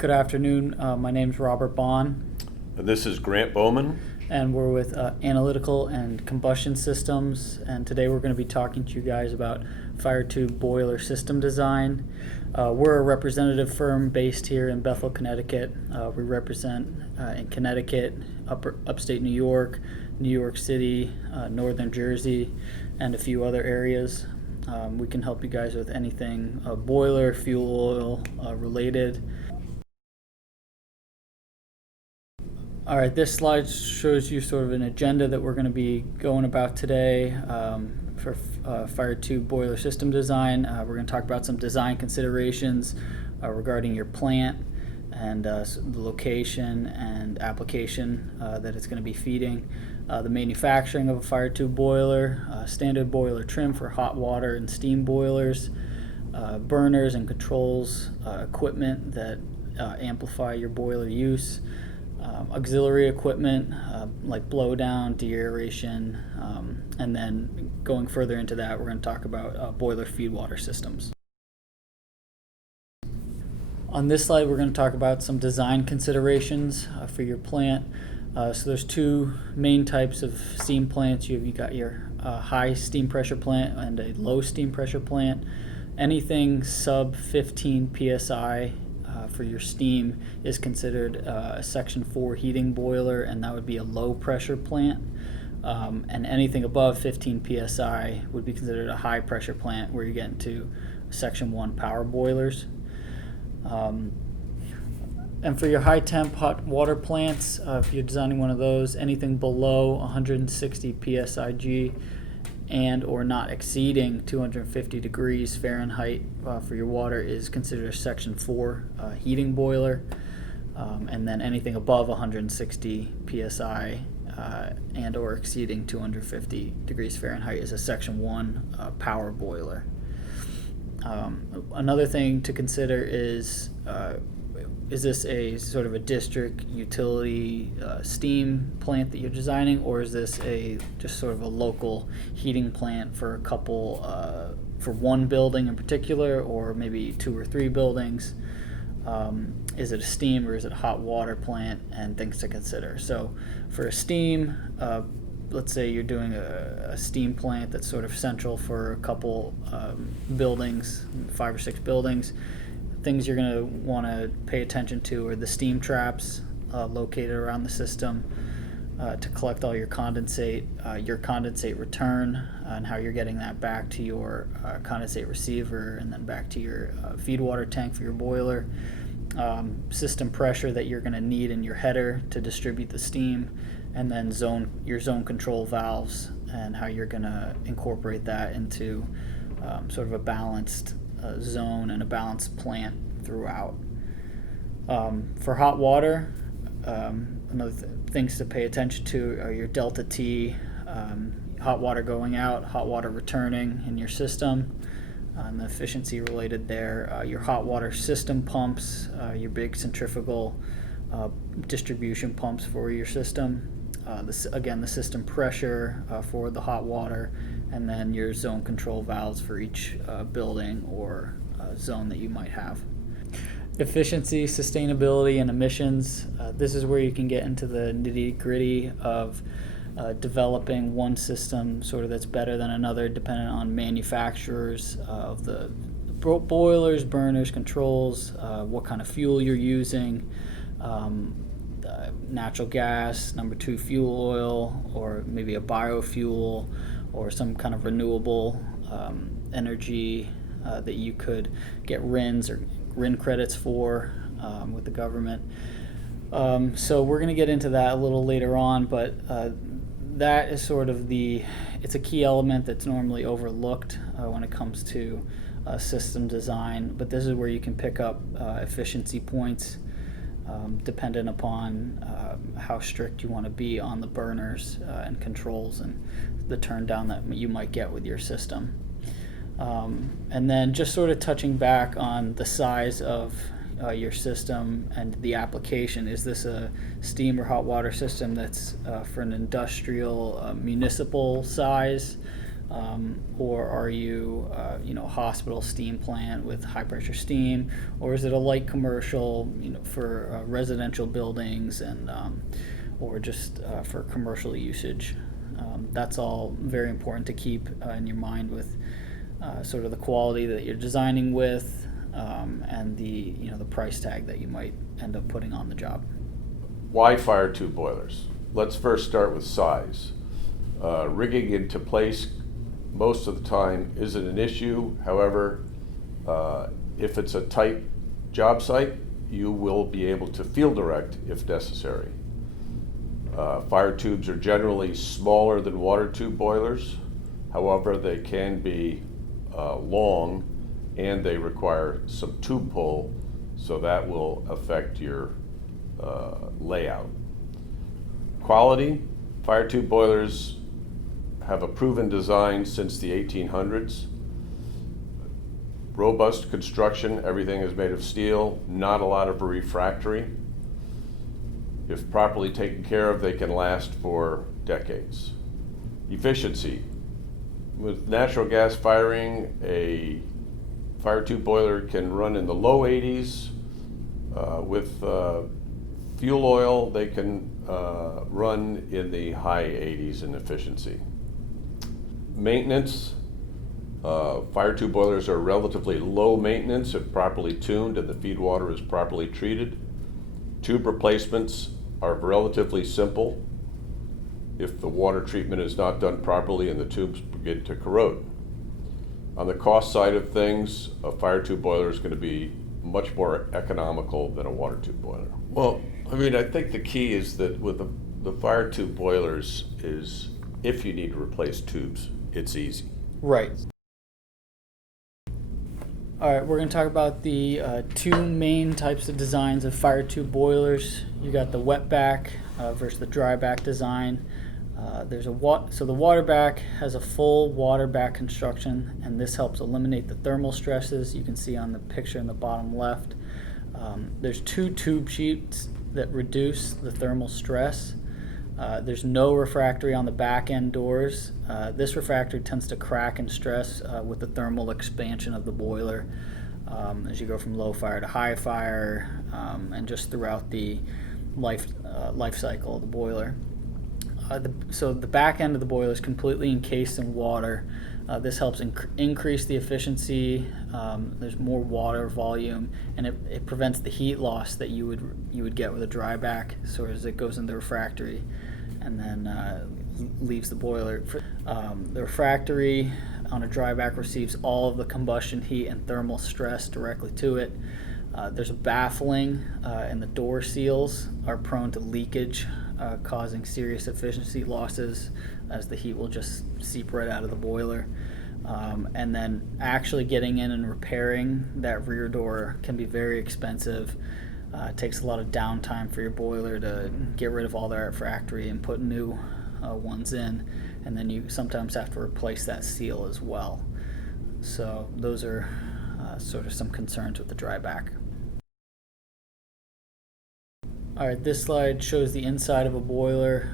Good afternoon. My name's Robert Bond, This is Grant Bowman. and we're with Analytical and Combustion Systems. And today we're going to be talking to you guys about Firetube boiler system design. We're a representative firm based here in Bethel, Connecticut. We represent in Connecticut, upstate New York City, northern Jersey, and a few other areas. We can help you guys with anything boiler, fuel oil related. All right, this slide shows you sort of an agenda that we're going to be going about today for Firetube boiler system design. We're going to talk about some design considerations regarding your plant and the location and application that it's going to be feeding. The manufacturing of a Firetube boiler, standard boiler trim for hot water and steam boilers, burners and controls equipment that amplify your boiler use. Auxiliary equipment like blowdown, de-aeration, and then going further into that, we're going to talk about boiler feed water systems. On this slide, we're going to talk about some design considerations for your plant. So there's two main types of steam plants. You've got your high steam pressure plant and a low steam pressure plant. Anything sub 15 psi for your steam is considered a Section 4 heating boiler, and that would be a low pressure plant. And anything above 15 psi would be considered a high pressure plant, where you get into Section 1 power boilers. And for your high temp hot water plants, if you're designing one of those, anything below 160 psig and or not exceeding 250 degrees Fahrenheit for your water is considered a Section 4 heating boiler. And then anything above 160 psi and or exceeding 250 degrees Fahrenheit is a Section 1 power boiler. Another thing to consider is this a sort of a district utility steam plant that you're designing, or is this a just sort of a local heating plant for a couple, for one building in particular, or maybe two or three buildings? Is it a steam or is it a hot water plant, and things to consider. So for a steam, let's say you're doing a steam plant that's sort of central for a couple buildings, 5 or 6 buildings. Things you're going to want to pay attention to are the steam traps located around the system to collect all your condensate return, and how you're getting that back to your condensate receiver and then back to your feed water tank for your boiler. System pressure that you're going to need in your header to distribute the steam, and then your zone control valves and how you're going to incorporate that into sort of a balanced zone and a balanced plant throughout. For hot water, another things to pay attention to are your delta T, hot water going out, hot water returning in your system, and the efficiency related there. Your hot water system pumps, your big centrifugal distribution pumps for your system. Again, the system pressure for the hot water, and then your zone control valves for each building or zone that you might have. Efficiency, sustainability, and emissions. This is where you can get into the nitty-gritty of developing one system sort of that's better than another, depending on manufacturers of the boilers, burners, controls, what kind of fuel you're using, natural gas, number 2 fuel oil, or maybe a biofuel, or some kind of renewable energy that you could get RIN credits for with the government. So we're going to get into that a little later on, but that is sort of it's a key element that's normally overlooked when it comes to system design, but this is where you can pick up efficiency points dependent upon how strict you want to be on the burners and controls and the turn down that you might get with your system. And then just sort of touching back on the size of your system and the application. Is this a steam or hot water system that's for an industrial municipal size Or are you, hospital steam plant with high pressure steam, or is it a light commercial, for residential buildings and or just for commercial usage? That's all very important to keep in your mind with sort of the quality that you're designing with, and the price tag that you might end up putting on the job. Why fire tube boilers? Let's first start with size. Rigging into place most of the time isn't an issue. However, if it's a tight job site, you will be able to field direct if necessary. Fire tubes are generally smaller than water tube boilers. However, they can be long, and they require some tube pull, so that will affect your layout. Quality, fire tube boilers have a proven design since the 1800s. Robust construction, everything is made of steel, not a lot of refractory. If properly taken care of, they can last for decades. Efficiency. With natural gas firing, a fire tube boiler can run in the low 80s. With fuel oil, they can run in the high 80s in efficiency. Maintenance. Fire tube boilers are relatively low maintenance if properly tuned and the feed water is properly treated. Tube replacements are relatively simple if the water treatment is not done properly and the tubes begin to corrode. On the cost side of things, a fire tube boiler is going to be much more economical than a water tube boiler. Well, I think the key is that with the fire tube boilers is if you need to replace tubes, it's easy. Right. All right, we're going to talk about the two main types of designs of fire tube boilers. You got the wetback versus the dryback design. So the waterback has a full waterback construction, and this helps eliminate the thermal stresses you can see on the picture in the bottom left. There's two tube sheets that reduce the thermal stress. There's no refractory on the back end doors. This refractory tends to crack and stress with the thermal expansion of the boiler as you go from low fire to high fire, and just throughout the life cycle of the boiler. So the back end of the boiler is completely encased in water. This helps increase the efficiency. There's more water volume, and it prevents the heat loss that you would get with a dryback. So as it goes into the refractory, and then leaves the boiler. The refractory on a dryback receives all of the combustion heat and thermal stress directly to it. There's a baffling, and the door seals are prone to leakage, causing serious efficiency losses as the heat will just seep right out of the boiler. And then actually getting in and repairing that rear door can be very expensive. It takes a lot of downtime for your boiler to get rid of all the refractory and put new ones in, and then you sometimes have to replace that seal as well. So those are sort of some concerns with the dryback. Alright, this slide shows the inside of a boiler.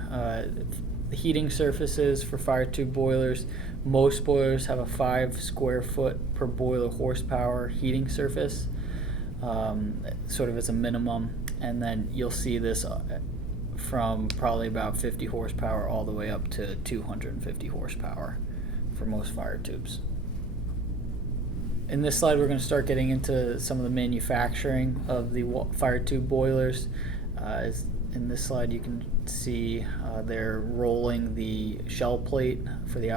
The heating surfaces for fire tube boilers. Most boilers have a 5 square foot per boiler horsepower heating surface, sort of as a minimum, and then you'll see this from probably about 50 horsepower all the way up to 250 horsepower for most fire tubes. In this slide, we're going to start getting into some of the manufacturing of the fire tube boilers. In this slide, you can see they're rolling the shell plate for the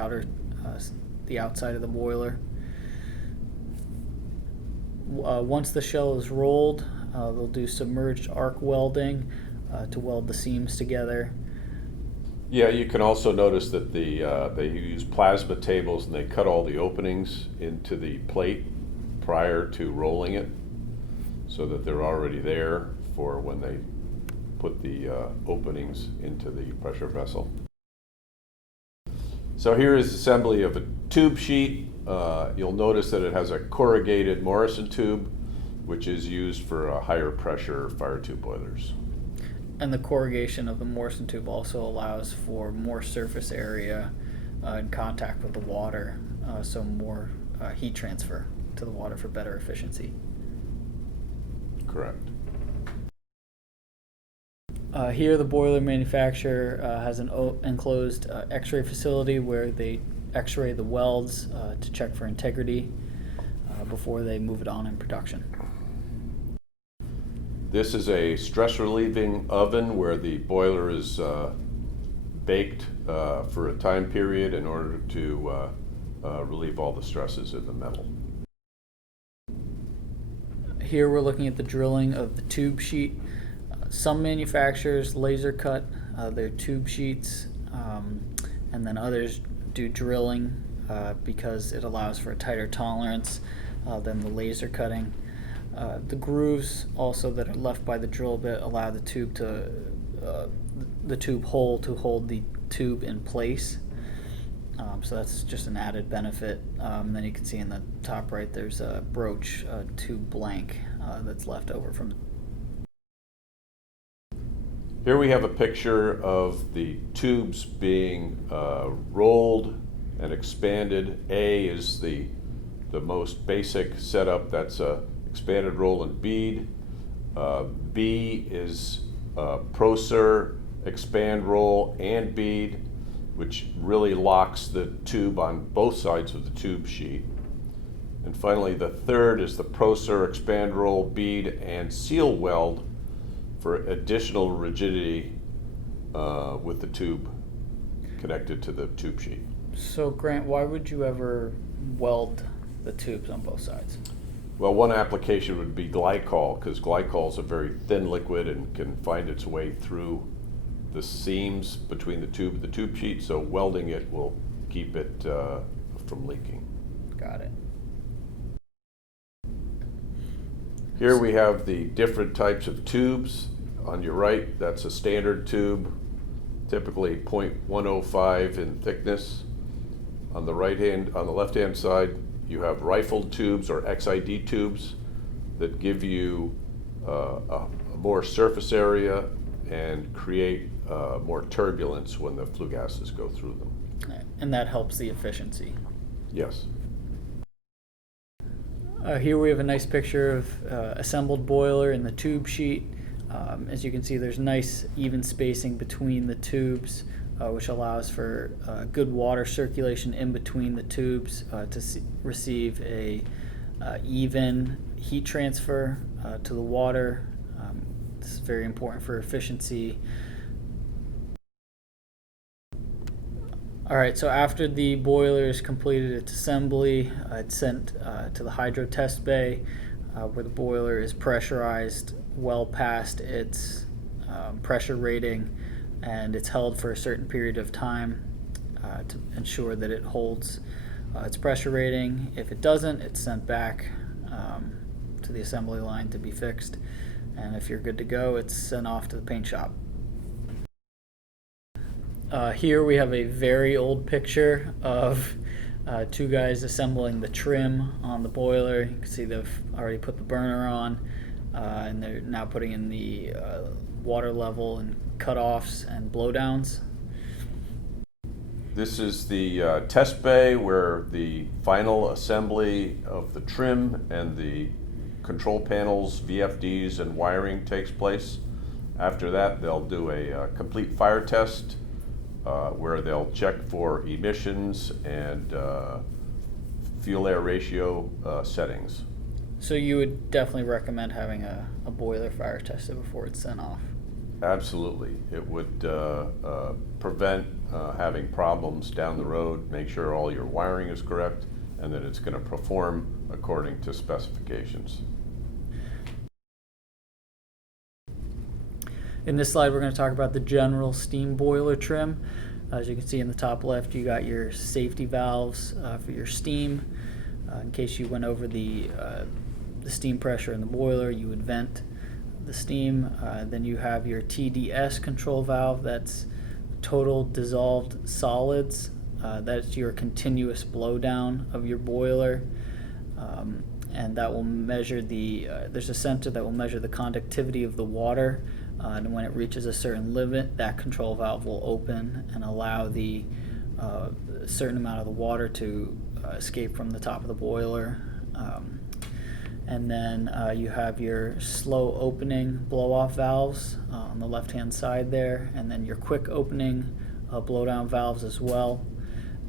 outside of the boiler. Once the shell is rolled, they'll do submerged arc welding to weld the seams together. Yeah, you can also notice that they use plasma tables and they cut all the openings into the plate prior to rolling it, so that they're already there for when they put the openings into the pressure vessel. So here is assembly of a tube sheet. You'll notice that it has a corrugated Morrison tube, which is used for higher pressure fire tube boilers. And the corrugation of the Morrison tube also allows for more surface area in contact with the water, so more heat transfer to the water for better efficiency. Correct. Here, the boiler manufacturer has an enclosed X-ray facility where they X-ray the welds to check for integrity before they move it on in production. This is a stress relieving oven where the boiler is baked for a time period in order to relieve all the stresses in the metal. Here we're looking at the drilling of the tube sheet. Some manufacturers laser cut their tube sheets, and then others do drilling because it allows for a tighter tolerance than the laser cutting. The grooves also that are left by the drill bit allow the tube hole to hold the tube in place. So that's just an added benefit. Then you can see in the top right there's a broach tube blank that's left over from. Here we have a picture of the tubes being rolled and expanded. A is the most basic setup. That's a expanded roll and bead. B is ProSur, expand roll and bead, which really locks the tube on both sides of the tube sheet. And finally, the third is the ProSur, expand roll, bead, and seal weld for additional rigidity with the tube connected to the tube sheet. So Grant, why would you ever weld the tubes on both sides? Well, one application would be glycol, because glycol is a very thin liquid and can find its way through the seams between the tube and the tube sheet, so welding it will keep it from leaking. Got it. Here we have the different types of tubes. On your right, that's a standard tube, typically 0.105 in thickness. On the left-hand side, you have rifled tubes or XID tubes that give you a more surface area and create more turbulence when the flue gases go through them. And that helps the efficiency. Yes. Here we have a nice picture of assembled boiler in the tube sheet. As you can see, there's nice even spacing between the tubes, which allows for good water circulation in between the tubes to receive a even heat transfer to the water. This is very important for efficiency. All right, so after the boiler is completed its assembly, it's sent to the hydro test bay where the boiler is pressurized well past its pressure rating, and it's held for a certain period of time to ensure that it holds its pressure rating. If it doesn't, it's sent back to the assembly line to be fixed, and if you're good to go, it's sent off to the paint shop. Here we have a very old picture of two guys assembling the trim on the boiler. You can see they've already put the burner on, and they're now putting in the water level and cutoffs and blowdowns. This is the test bay where the final assembly of the trim and the control panels, VFDs, and wiring takes place. After that, they'll do a complete fire test where they'll check for emissions and fuel-air ratio settings. So you would definitely recommend having a boiler fire tested before it's sent off? Absolutely. It would prevent having problems down the road, make sure all your wiring is correct, and that it's going to perform according to specifications. In this slide, we're going to talk about the general steam boiler trim. As you can see in the top left, you got your safety valves for your steam. In case you went over the steam pressure in the boiler, you would vent the steam. Then you have your TDS control valve. That's total dissolved solids. That's your continuous blowdown of your boiler. And that will measure there's a sensor that will measure the conductivity of the water. And when it reaches a certain limit, that control valve will open and allow the a certain amount of the water to escape from the top of the boiler. And then you have your slow opening blow-off valves on the left-hand side there, and then your quick opening blowdown valves as well.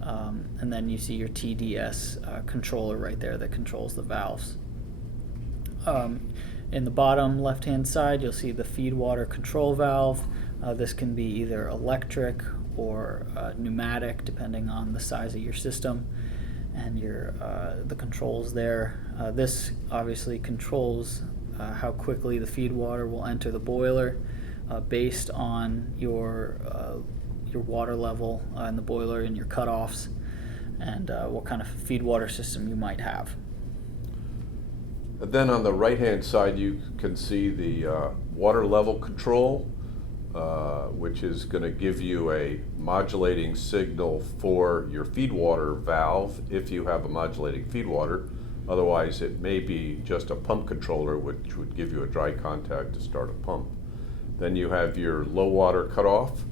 And then you see your TDS controller right there that controls the valves. In the bottom left-hand side, you'll see the feed water control valve. This can be either electric or pneumatic, depending on the size of your system and your the controls there. This obviously controls how quickly the feed water will enter the boiler based on your water level in the boiler and your cutoffs, and what kind of feed water system you might have. And then on the right-hand side, you can see the water level control, which is going to give you a modulating signal for your feed water valve if you have a modulating feed water. Otherwise, it may be just a pump controller, which would give you a dry contact to start a pump. Then you have your low water cutoff.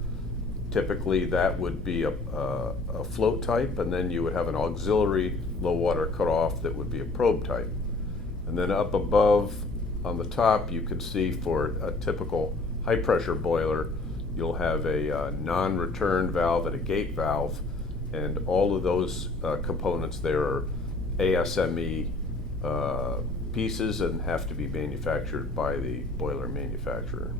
Typically, that would be a float type, and then you would have an auxiliary low water cutoff that would be a probe type. And then up above on the top, you can see for a typical high pressure boiler, you'll have a non-return valve and a gate valve, and all of those components there are ASME pieces and have to be manufactured by the boiler manufacturer.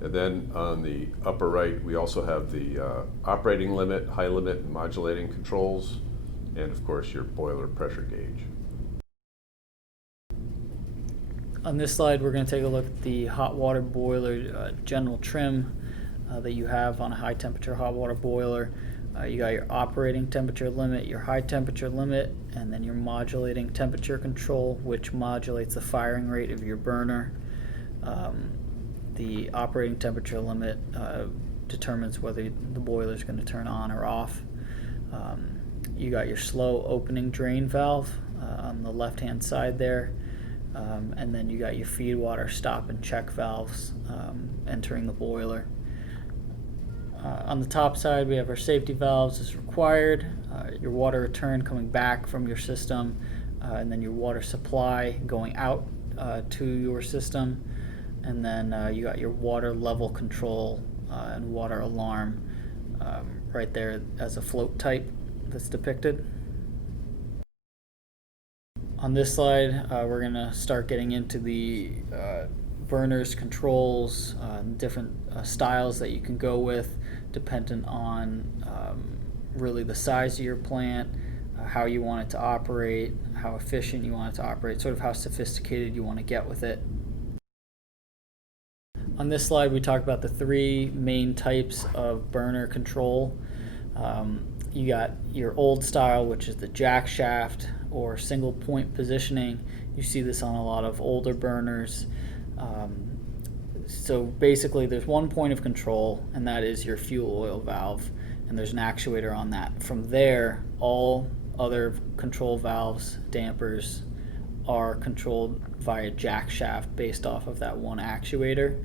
And then on the upper right, we also have the operating limit, high limit, and modulating controls, and of course your boiler pressure gauge. On this slide, we're going to take a look at the hot water boiler general trim that you have on a high temperature hot water boiler. You got your operating temperature limit, your high temperature limit, and then your modulating temperature control, which modulates the firing rate of your burner. The operating temperature limit determines whether the boiler is going to turn on or off. You got your slow opening drain valve on the left-hand side there. And then you got your feed water stop and check valves entering the boiler. On the top side, we have our safety valves as required, your water return coming back from your system, and then your water supply going out to your system, and then you got your water level control and water alarm right there as a float type that's depicted. On this slide, we're going to start getting into the burners, controls, different styles that you can go with, dependent on really the size of your plant, how you want it to operate, how efficient you want it to operate, sort of how sophisticated you want to get with it. On this slide, we talk about the three main types of burner control. You got your old style, which is the jack shaft or single point positioning. You see this on a lot of older burners. So basically there's one point of control, and that is your fuel oil valve, and there's an actuator on that. From there, all other control valves, dampers, are controlled via jack shaft based off of that one actuator.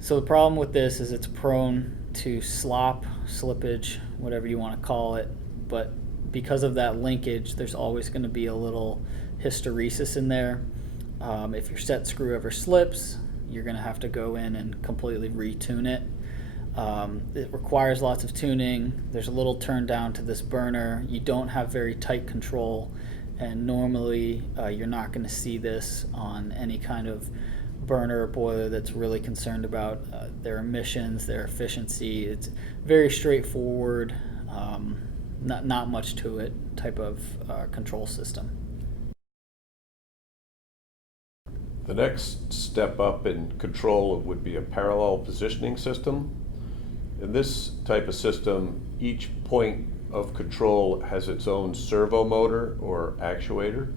So the problem with this is it's prone to slop, slippage, whatever you want to call it, but because of that linkage, there's always going to be a little hysteresis in there. If your set screw ever slips, you're going to have to go in and completely retune it. It requires lots of tuning. There's a little turn down to this burner. You don't have very tight control, and normally you're not going to see this on any kind of burner or boiler that's really concerned about their emissions, their efficiency. It's very straightforward, not much to it type of control system. The next step up in control would be a parallel positioning system. In this type of system, each point of control has its own servo motor or actuator.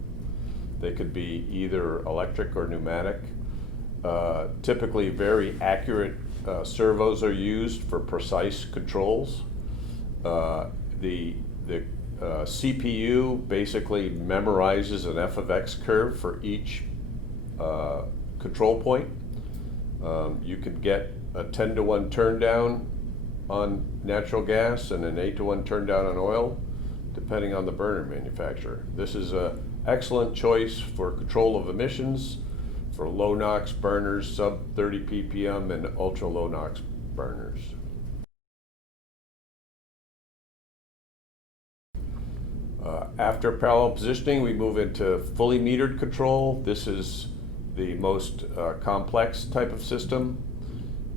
They could be either electric or pneumatic. Typically very accurate servos are used for precise controls. The CPU basically memorizes an f of x curve for each control point. You can get a 10-to-1 turn down on natural gas and an 8-to-1 turn down on oil, depending on the burner manufacturer. This is an excellent choice for control of emissions for low NOx burners, sub 30 ppm, and ultra low NOx burners. After parallel positioning, we move into fully metered control. This is the most complex type of system.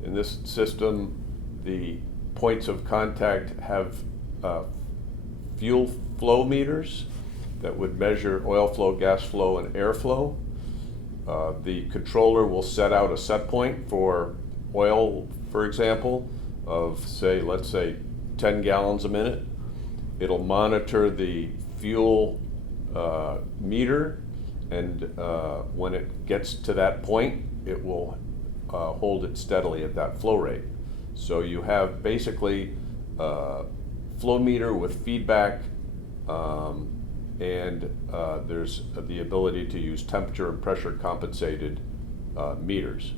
In this system, the points of contact have fuel flow meters that would measure oil flow, gas flow, and air flow. The controller will set out a set point for oil, for example, of let's say 10 gallons a minute. It'll monitor the fuel meter, and when it gets to that point, it will hold it steadily at that flow rate. So you have basically flow meter with feedback, and there's the ability to use temperature and pressure compensated meters.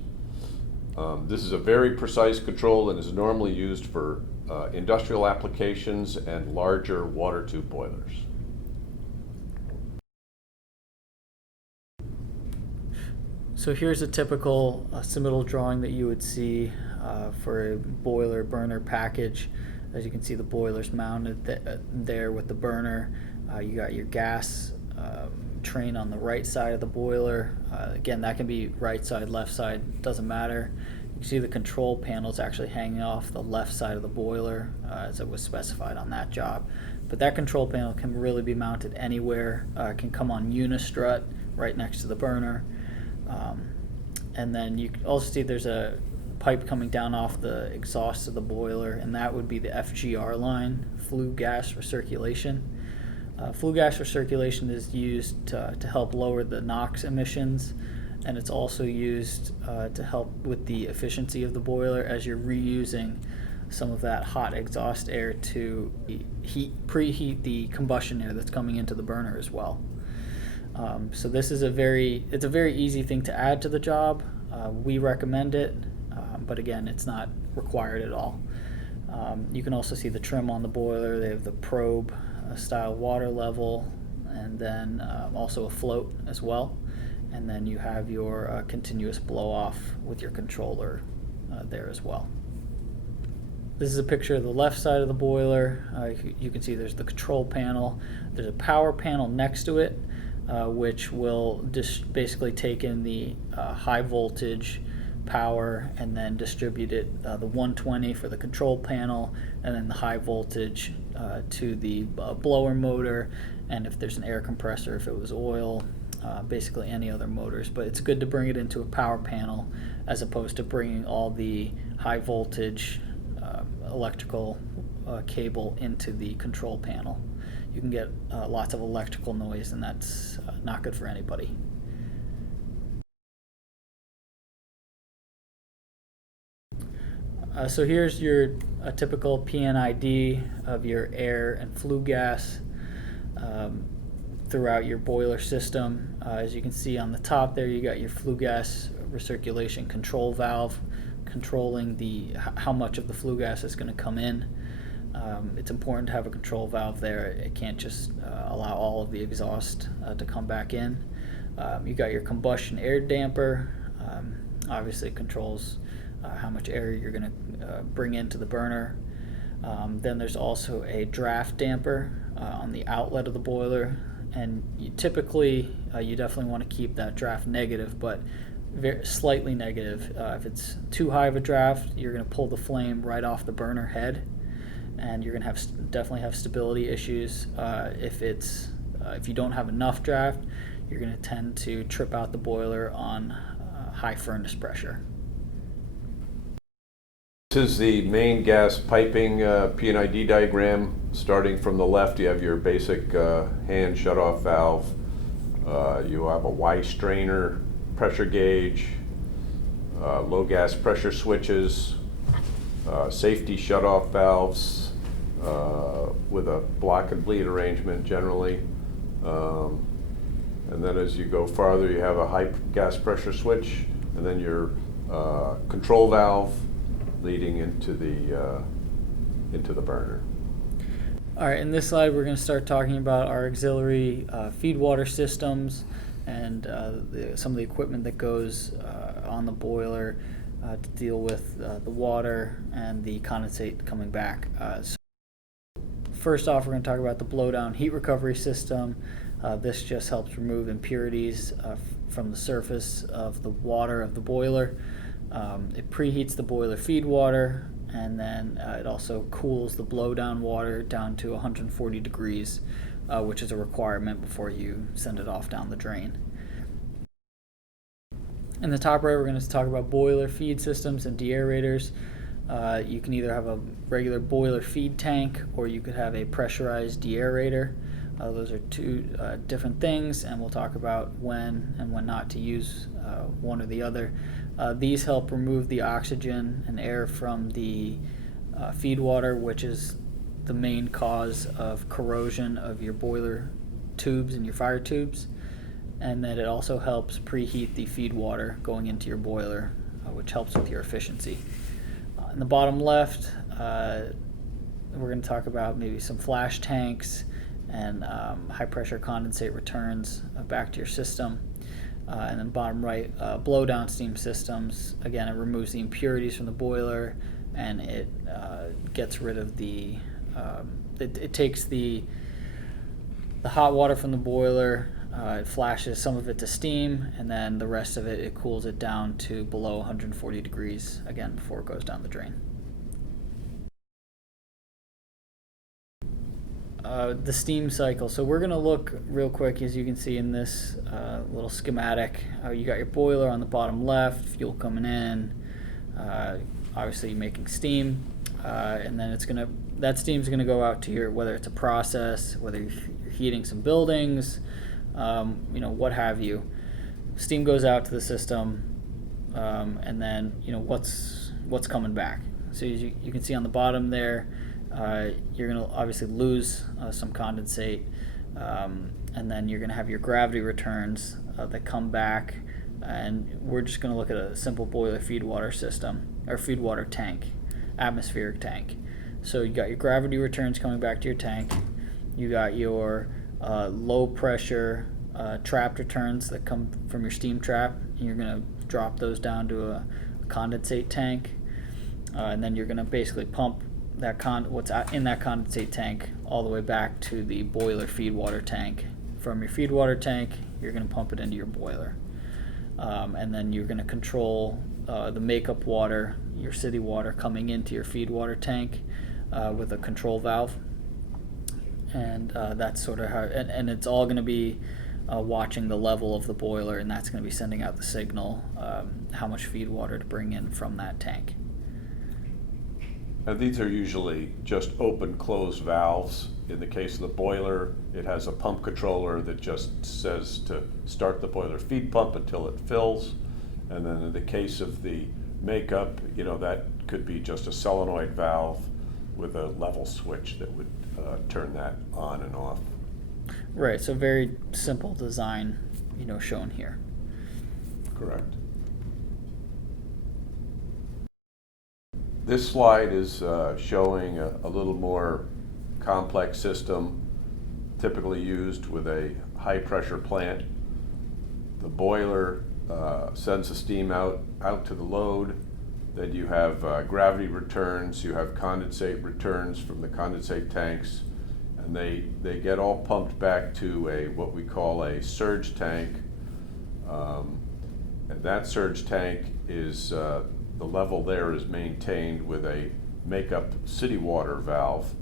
This is a very precise control and is normally used for industrial applications and larger water tube boilers. So here's a typical submittal drawing that you would see for a boiler burner package. As you can see, the boiler's mounted there with the burner. You got your gas train on the right side of the boiler. Again, that can be right side, left side, doesn't matter. You can see the control panel is actually hanging off the left side of the boiler as it was specified on that job. But that control panel can really be mounted anywhere. It can come on unistrut right next to the burner. And then you can also see there's a pipe coming down off the exhaust of the boiler, and that would be the FGR line, flue gas recirculation. Flue gas recirculation is used to help lower the NOx emissions, and it's also used to help with the efficiency of the boiler as you're reusing some of that hot exhaust air to preheat the combustion air that's coming into the burner as well. So this is a very easy thing to add to the job. We recommend it, but again, it's not required at all. You can also see the trim on the boiler. They have the probe style water level, and then also a float as well. And then you have your continuous blow off with your controller there as well. This is a picture of the left side of the boiler. You can see there's the control panel. There's a power panel next to it, which will just basically take in the high voltage power and then distribute it, the 120 for the control panel, and then the high voltage to the blower motor, and if there's an air compressor, if it was oil, basically any other motors. But it's good to bring it into a power panel as opposed to bringing all the high voltage electrical cable into the control panel. You can get lots of electrical noise, and that's not good for anybody. So here's your typical PNID of your air and flue gas throughout your boiler system. As you can see on the top there, you got your flue gas recirculation control valve controlling how much of the flue gas is going to come in. It's important to have a control valve there. It can't just allow all of the exhaust to come back in. You got your combustion air damper. Obviously it controls how much air you're going to bring into the burner. Then there's also a draft damper on the outlet of the boiler, and you definitely want to keep that draft negative, but slightly negative. If it's too high of a draft, you're going to pull the flame right off the burner head, and you're going to definitely have stability issues. If you don't have enough draft, you're going to tend to trip out the boiler on high furnace pressure. This is the main gas piping PNID diagram. Starting from the left, you have your basic hand shutoff valve. You have a Y strainer, pressure gauge, low gas pressure switches, safety shutoff valves with a block and bleed arrangement generally. And then as you go farther, you have a high gas pressure switch, and then your control valve leading into the into the burner. All right, in this slide, we're going to start talking about our auxiliary feed water systems and some of the equipment that goes on the boiler to deal with the water and the condensate coming back. So first off, we're going to talk about the Blowdown heat recovery system. This just helps remove impurities from the surface of the water of the boiler. It preheats the boiler feed water, and then it also cools the blowdown water down to 140 degrees, which is a requirement before you send it off down the drain. In the top right, we're going to talk about boiler feed systems and de-aerators. You can either have a regular boiler feed tank, or you could have a pressurized de-aerator. Those are two different things, and we'll talk about when and when not to use one or the other. These help remove the oxygen and air from the feed water, which is the main cause of corrosion of your boiler tubes and your fire tubes. And then it also helps preheat the feed water going into your boiler, which helps with your efficiency. In the bottom left, we're going to talk about maybe some flash tanks and high pressure condensate returns back to your system. And then bottom right, blowdown steam systems. Again, it removes the impurities from the boiler, and it gets rid of the, it takes the hot water from the boiler, it flashes some of it to steam, and then the rest of it cools it down to below 140 degrees, again, before it goes down the drain. The steam cycle. So we're going to look real quick, as you can see in this little schematic. You got your boiler on the bottom left, fuel coming in, obviously making steam, and then that steam's going to go out to your, whether it's a process, whether you're heating some buildings, what have you. Steam goes out to the system, and then what's coming back. So you can see on the bottom there, you're going to obviously lose some condensate, and then you're going to have your gravity returns that come back, and we're just going to look at a simple boiler feed water system, or feed water tank, atmospheric tank. So you got your gravity returns coming back to your tank, you got your low pressure trapped returns that come from your steam trap, and you're going to drop those down to a condensate tank, and then you're going to basically pump what's in that condensate tank all the way back to the boiler feed water tank. From your feed water tank, you're going to pump it into your boiler, and then you're going to control the makeup water, your city water, coming into your feed water tank with a control valve. And that's sort of how, and it's all going to be watching the level of the boiler, and that's going to be sending out the signal how much feed water to bring in from that tank. And these are usually just open-close valves. In the case of the boiler, it has a pump controller that just says to start the boiler feed pump until it fills. And then in the case of the makeup, that could be just a solenoid valve with a level switch that would turn that on and off. Right, so very simple design, shown here. Correct. This slide is showing a little more complex system typically used with a high pressure plant. The boiler sends the steam out to the load. Then you have gravity returns, you have condensate returns from the condensate tanks, and they get all pumped back to what we call a surge tank. And that surge tank is the level there is maintained with a makeup city water valve.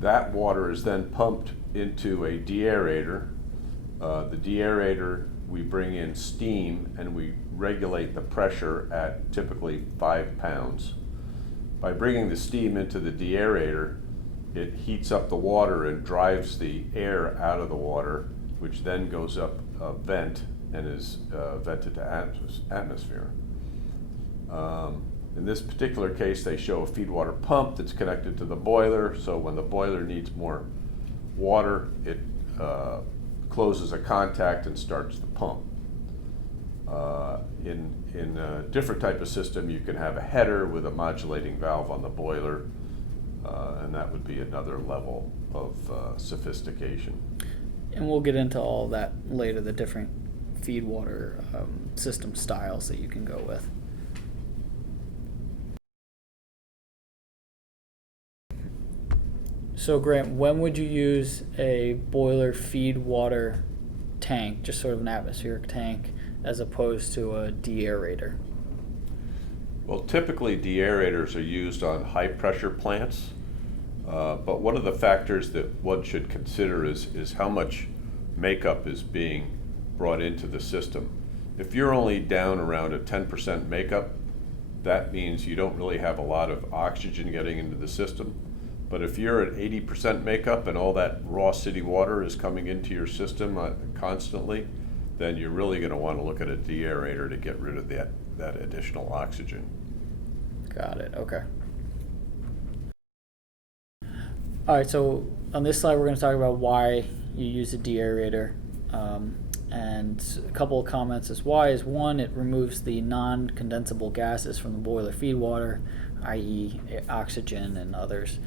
That water is then pumped into a de-aerator. The de-aerator, we bring in steam and we regulate the pressure at typically 5 pounds. By bringing the steam into the de-aerator, it heats up the water and drives the air out of the water, which then goes up a vent and is vented to atmosphere. In this particular case, they show a feed water pump that's connected to the boiler, so when the boiler needs more water, it closes a contact and starts the pump. In a different type of system, you can have a header with a modulating valve on the boiler. and that would be another level of sophistication. And we'll get into all that later, the different feed water system styles that you can go with. So Grant, when would you use a boiler feed water tank, just sort of an atmospheric tank, as opposed to a de-aerator? Well, typically de-aerators are used on high pressure plants, but one of the factors that one should consider is how much makeup is being brought into the system. If you're only down around a 10% makeup, that means you don't really have a lot of oxygen getting into the system. But if you're at 80% makeup and all that raw city water is coming into your system constantly, then you're really going to want to look at a de-aerator to get rid of that additional oxygen. Got it, okay. All right, so on this slide we're going to talk about why you use a de-aerator. And a couple of comments as why is one, it removes the non-condensable gases from the boiler feed water, i.e. oxygen and others.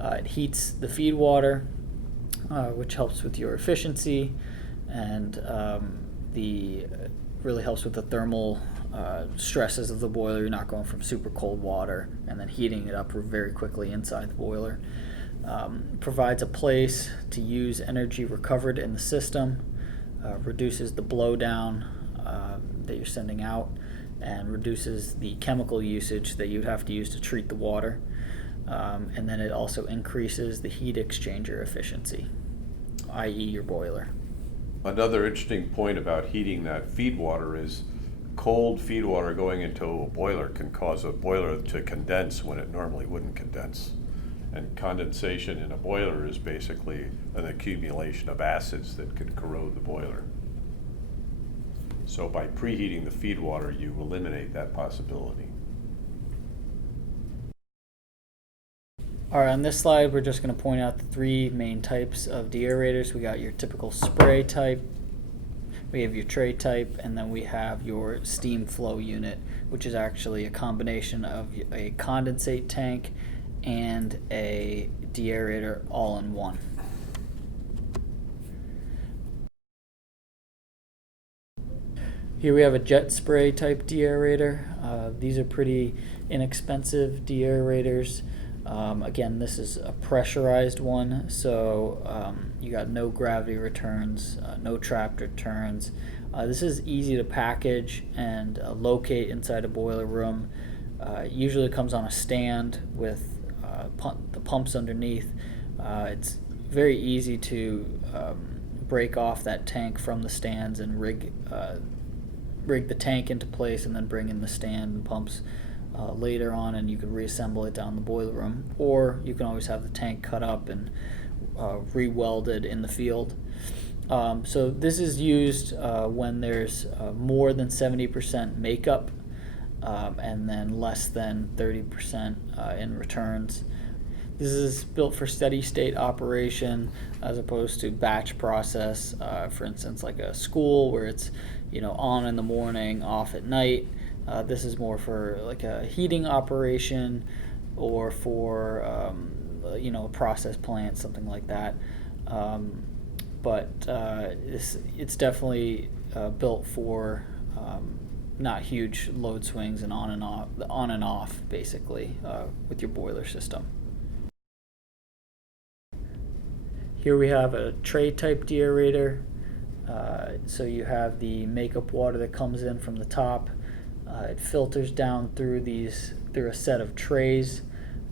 It heats the feed water, which helps with your efficiency, and really helps with the thermal stresses of the boiler. You're not going from super cold water and then heating it up very quickly inside the boiler. Provides a place to use energy recovered in the system, reduces the blowdown that you're sending out, and reduces the chemical usage that you'd have to use to treat the water. And then it also increases the heat exchanger efficiency, i.e. your boiler. Another interesting point about heating that feed water is cold feed water going into a boiler can cause a boiler to condense when it normally wouldn't condense. And condensation in a boiler is basically an accumulation of acids that could corrode the boiler. So by preheating the feed water, you eliminate that possibility. All right, on this slide, we're just going to point out the three main types of de-aerators. We got your typical spray type, we have your tray type, and then we have your steam flow unit, which is actually a combination of a condensate tank and a de-aerator all in one. Here we have a jet spray type de-aerator. These are pretty inexpensive de-aerators. Again, this is a pressurized one, so you got no gravity returns, no trapped returns. This is easy to package and locate inside a boiler room. Usually comes on a stand with the pumps underneath. It's very easy to break off that tank from the stands and rig the tank into place and then bring in the stand and pumps later on, and you can reassemble it down in the boiler room, or you can always have the tank cut up and re-welded in the field. So this is used when there's more than 70% makeup and then less than 30% in returns. This is built for steady state operation as opposed to batch process. For instance, like a school where it's on in the morning, off at night. This is more for like a heating operation or for a process plant, something like that. But it's definitely built for not huge load swings and on and off basically with your boiler system. Here we have a tray type de-aerator. So you have the makeup water that comes in from the top. It filters down through a set of trays,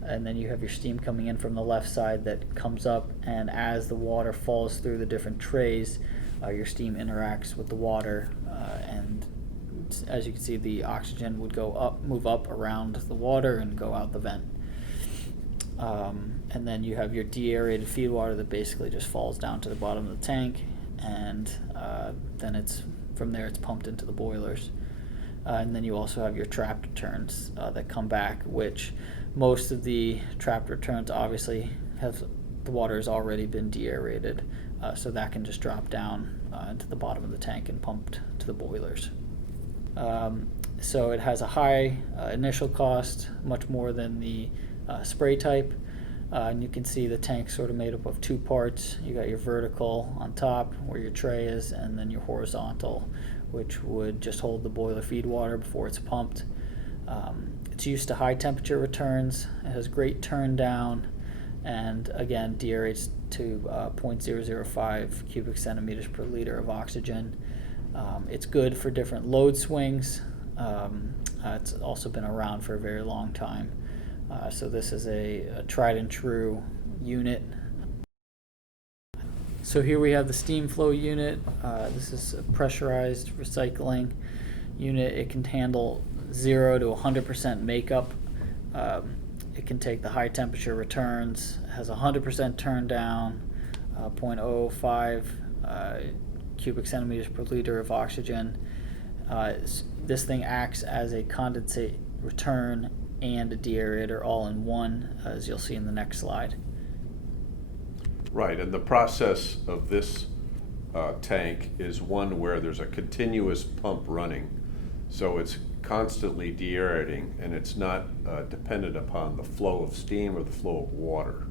and then you have your steam coming in from the left side that comes up, and as the water falls through the different trays, your steam interacts with the water, and as you can see, the oxygen would move up around the water and go out the vent. And then you have your de-aerated feed water that basically just falls down to the bottom of the tank, and then from there it's pumped into the boilers. And then you also have your trapped returns that come back, which most of the trapped returns obviously the water has already been de-aerated, so that can just drop down into the bottom of the tank and pumped to the boilers. So it has a high initial cost, much more than the spray type. And you can see the tank sort of made up of two parts. You got your vertical on top where your tray is, and then your horizontal, which would just hold the boiler feed water before it's pumped. It's used to high temperature returns. It has great turn down, and again de-aerates to 0.005 cubic centimeters per liter of oxygen. It's good for different load swings. It's also been around for a very long time. So this is a tried and true unit. So here we have the steam flow unit. This is a pressurized recycling unit. It can handle 0 to 100% makeup. It can take the high temperature returns. It has 100% turn down, 0.05 cubic centimeters per liter of oxygen. This thing acts as a condensate return and a de-aerator all in one, as you'll see in the next slide. Right, and the process of this tank is one where there's a continuous pump running, so it's constantly de-aerating, and it's not dependent upon the flow of steam or the flow of water.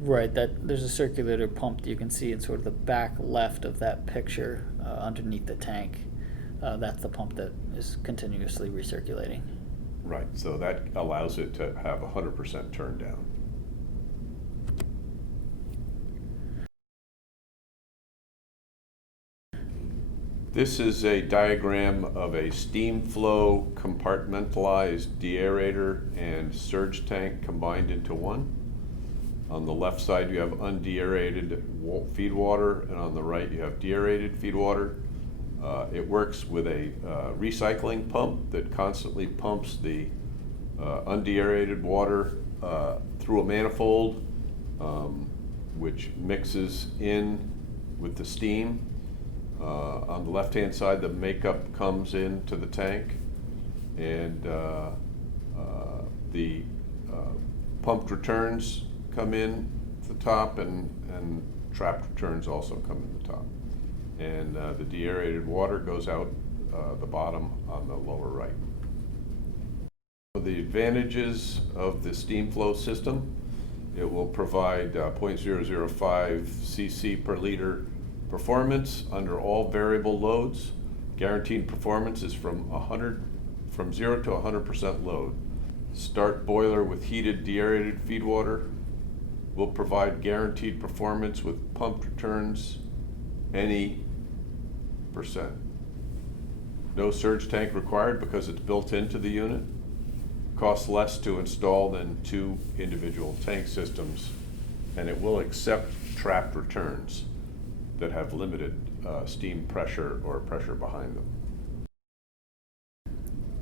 Right, there's a circulator pump that you can see in sort of the back left of that picture underneath the tank. That's the pump that is continuously recirculating. Right, so that allows it to have 100% turn down. This is a diagram of a steam flow compartmentalized de-aerator and surge tank combined into one. On the left side you have unde-aerated feed water, and on the right you have de-aerated feed water. It works with a recycling pump that constantly pumps the unde-aerated water through a manifold, which mixes in with the steam. On the left-hand side, the makeup comes into the tank, and the pumped returns come in at the top, and trapped returns also come in the top. And the de-aerated water goes out the bottom on the lower right. The advantages of the steam flow system: it will provide 0.005 cc per liter performance under all variable loads. Guaranteed performance is from 0 to 100% load. Start boiler with heated de-aerated feed water. Will provide guaranteed performance with pumped returns any percent. No surge tank required because it's built into the unit. Costs less to install than 2 individual tank systems, and it will accept trapped returns that have limited steam pressure or pressure behind them.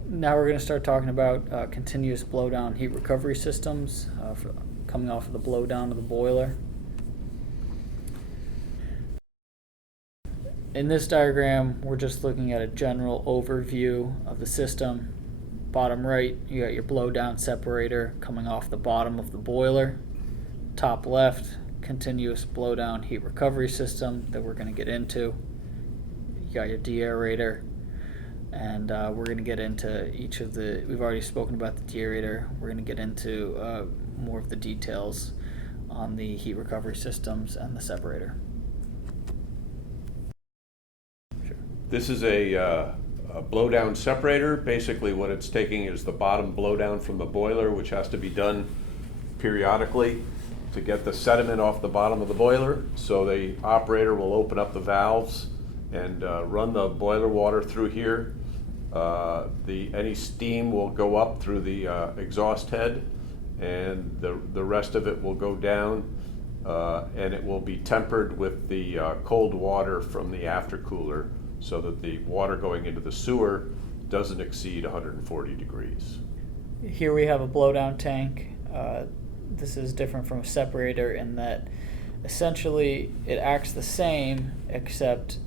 Now we're going to start talking about continuous blowdown heat recovery systems coming off of the blowdown of the boiler. In this diagram, we're just looking at a general overview of the system. Bottom right, you got your blowdown separator coming off the bottom of the boiler. Top left, continuous blowdown heat recovery system that we're going to get into. You got your de-aerator, and we're going to get into each of the, we've already spoken about the de-aerator. We're going to get into more of the details on the heat recovery systems and the separator. Sure. This is a blowdown separator. Basically what it's taking is the bottom blowdown from the boiler, which has to be done periodically to get the sediment off the bottom of the boiler. So the operator will open up the valves and run the boiler water through here. Any steam will go up through the exhaust head, and the rest of it will go down, and it will be tempered with the cold water from the aftercooler so that the water going into the sewer doesn't exceed 140 degrees. Here we have a blowdown tank. This is different from a separator in that essentially it acts the same, except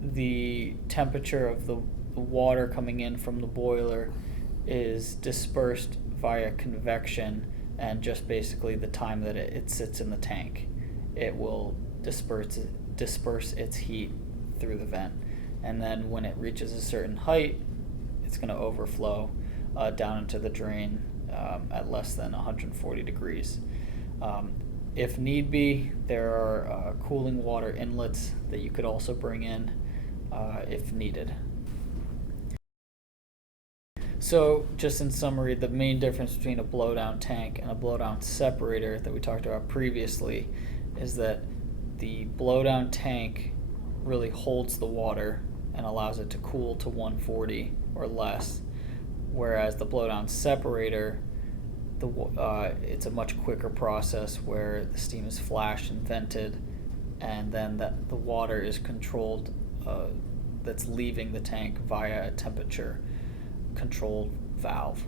the temperature of the water coming in from the boiler is dispersed via convection, and just basically the time that it sits in the tank, it will disperse its heat through the vent, and then when it reaches a certain height, it's going to overflow down into the drain at less than 140 degrees. If need be, there are cooling water inlets that you could also bring in if needed. So, just in summary, the main difference between a blowdown tank and a blowdown separator that we talked about previously is that the blowdown tank really holds the water and allows it to cool to 140 or less, whereas the blowdown separator, it's a much quicker process where the steam is flashed and vented, and then the water is controlled, that's leaving the tank via a temperature controlled valve.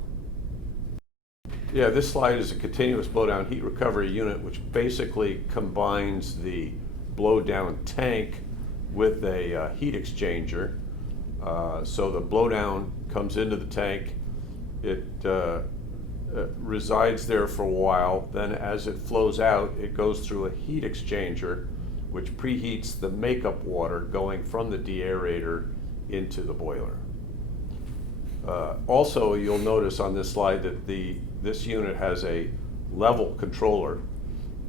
Yeah, this slide is a continuous blowdown heat recovery unit, which basically combines the blowdown tank with a heat exchanger. So the blowdown comes into the tank, it resides there for a while, then as it flows out, it goes through a heat exchanger, which preheats the makeup water going from the de-aerator into the boiler. Also, you'll notice on this slide that this unit has a level controller,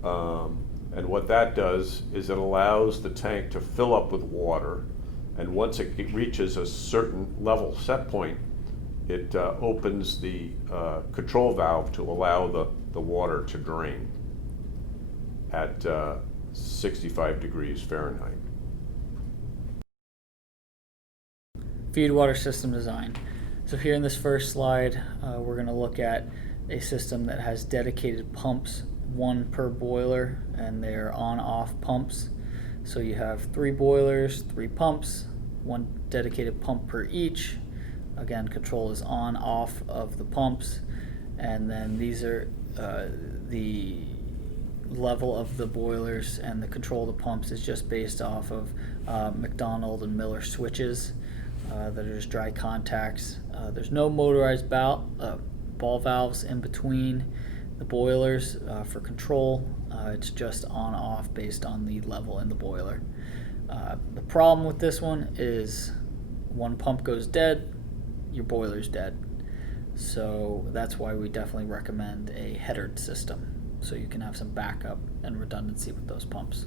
and what that does is it allows the tank to fill up with water, and once it reaches a certain level set point, it opens the control valve to allow the water to drain at 65 degrees Fahrenheit. Feed water system design. So here in this first slide, we're going to look at a system that has dedicated pumps, one per boiler, and they're on-off pumps. So you have 3 boilers, 3 pumps, 1 dedicated pump per each. Again, control is on-off of the pumps, and then these are the level of the boilers, and the control of the pumps is just based off of McDonald and Miller switches that are just dry contacts. There's no motorized ball valves in between the boilers for control. It's just on-off based on the level in the boiler. The problem with this one is one pump goes dead, your boiler's dead. So that's why we definitely recommend a headered system, so you can have some backup and redundancy with those pumps.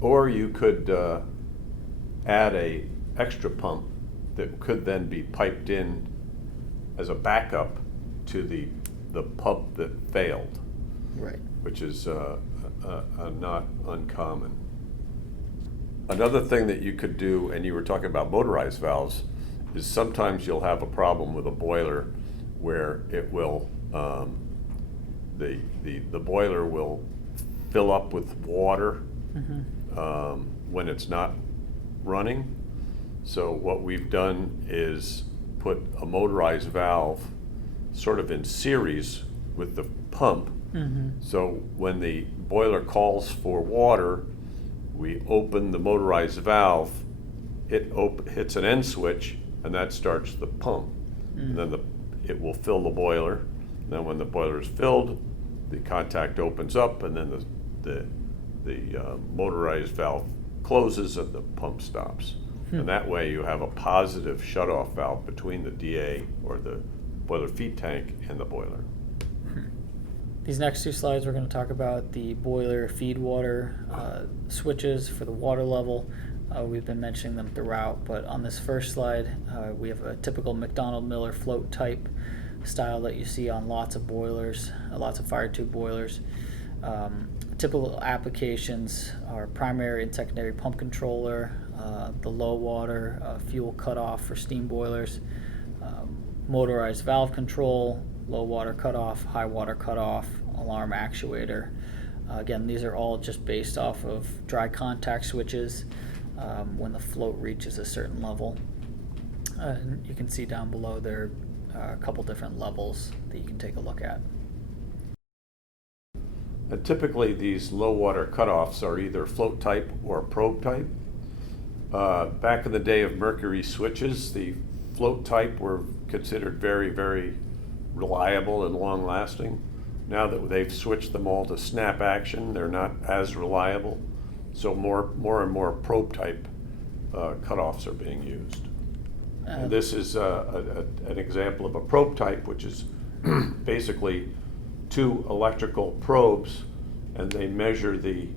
Or you could add a extra pump that could then be piped in as a backup to the pump that failed, Right. which is not uncommon. Another thing that you could do, and you were talking about motorized valves, is sometimes you'll have a problem with a boiler where it will the boiler will fill up with water when it's not running. So what we've done is put a motorized valve sort of in series with the pump. So when the boiler calls for water, we open the motorized valve, it hits an end switch, and that starts the pump. And then it will fill the boiler. And then when the boiler is filled, the contact opens up, and then the motorized valve closes and the pump stops. And that way you have a positive shutoff valve between the DA or the boiler feed tank and the boiler. These next 2 slides, we're going to talk about the boiler feed water switches for the water level. We've been mentioning them throughout, but on this first slide, we have a typical McDonald Miller float type style that you see on lots of boilers, lots of Firetube boilers. Typical applications are primary and secondary pump controller, the low water fuel cutoff for steam boilers, motorized valve control, low water cutoff, high water cutoff, alarm actuator. Again, these are all just based off of dry contact switches when the float reaches a certain level. And you can see down below there are a couple different levels that you can take a look at. And typically these low water cutoffs are either float type or probe type. Back in the day of mercury switches, the float type were considered very, very reliable and long lasting. Now that they've switched them all to snap action, they're not as reliable. So more and more probe type cutoffs are being used. And this is an example of a probe type, which is basically 2 electrical probes and they measure the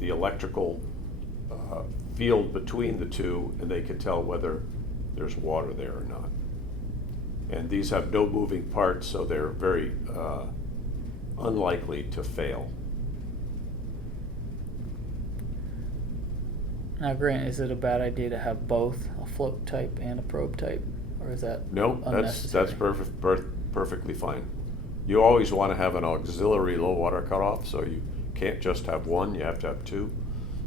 electrical field between the two, and they can tell whether there's water there or not. And these have no moving parts, so they're very unlikely to fail. Now, Grant, is it a bad idea to have both a float type and a probe type, or is that No, unnecessary? that's perfectly fine. You always want to have an auxiliary low water cutoff, so you can't just have one, you have to have two.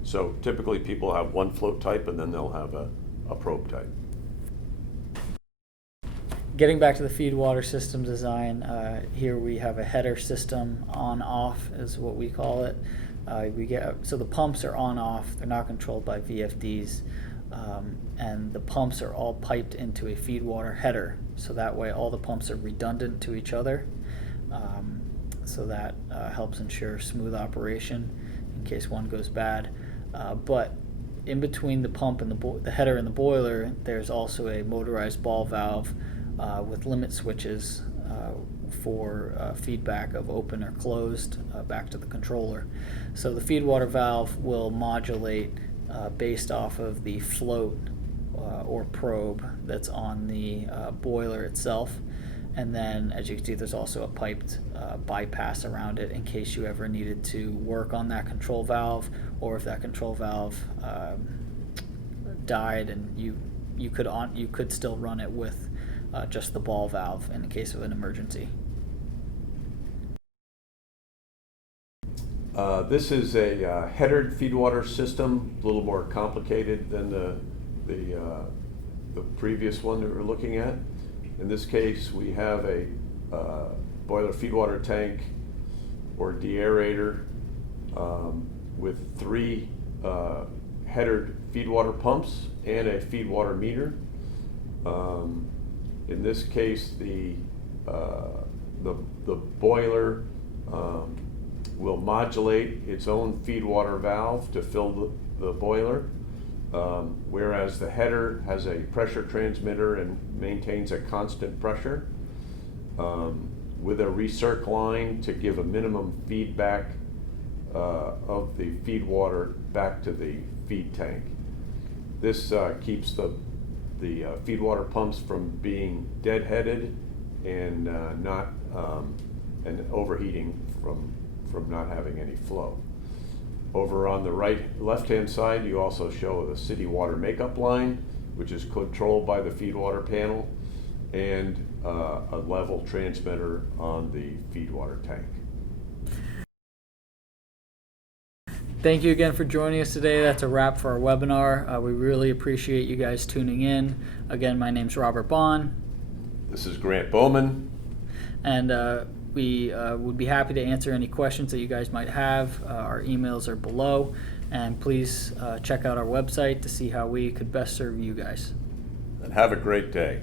So typically people have one float type and then they'll have a probe type. Getting back to the feed water system design, here we have a header system on-off is what we call it. So the pumps are on-off, they're not controlled by VFDs, and the pumps are all piped into a feed water header, so that way all the pumps are redundant to each other. So that helps ensure smooth operation in case one goes bad. But in between the pump and the header and the boiler, there's also a motorized ball valve with limit switches for feedback of open or closed back to the controller. So the feed water valve will modulate based off of the float or probe that's on the boiler itself. And then, as you can see, there's also a piped bypass around it in case you ever needed to work on that control valve, or if that control valve died and you could still run it with just the ball valve in the case of an emergency. This is a headered feed water system, a little more complicated than the previous one that we're looking at. In this case, we have a boiler feed water tank or de-aerator with 3 headered feed water pumps and a feed water meter. In this case, the boiler will modulate its own feed water valve to fill the boiler. Whereas the header has a pressure transmitter and maintains a constant pressure with a recirc line to give a minimum feedback of the feed water back to the feed tank. This keeps the feed water pumps from being deadheaded and not and overheating from not having any flow. Over on the left-hand side, you also show the city water makeup line, which is controlled by the feed water panel, and a level transmitter on the feed water tank. Thank you again for joining us today. That's a wrap for our webinar. We really appreciate you guys tuning in. Again, my name's Robert Bond. This is Grant Bowman. And we would be happy to answer any questions that you guys might have. Our emails are below. And please check out our website to see how we could best serve you guys. And have a great day.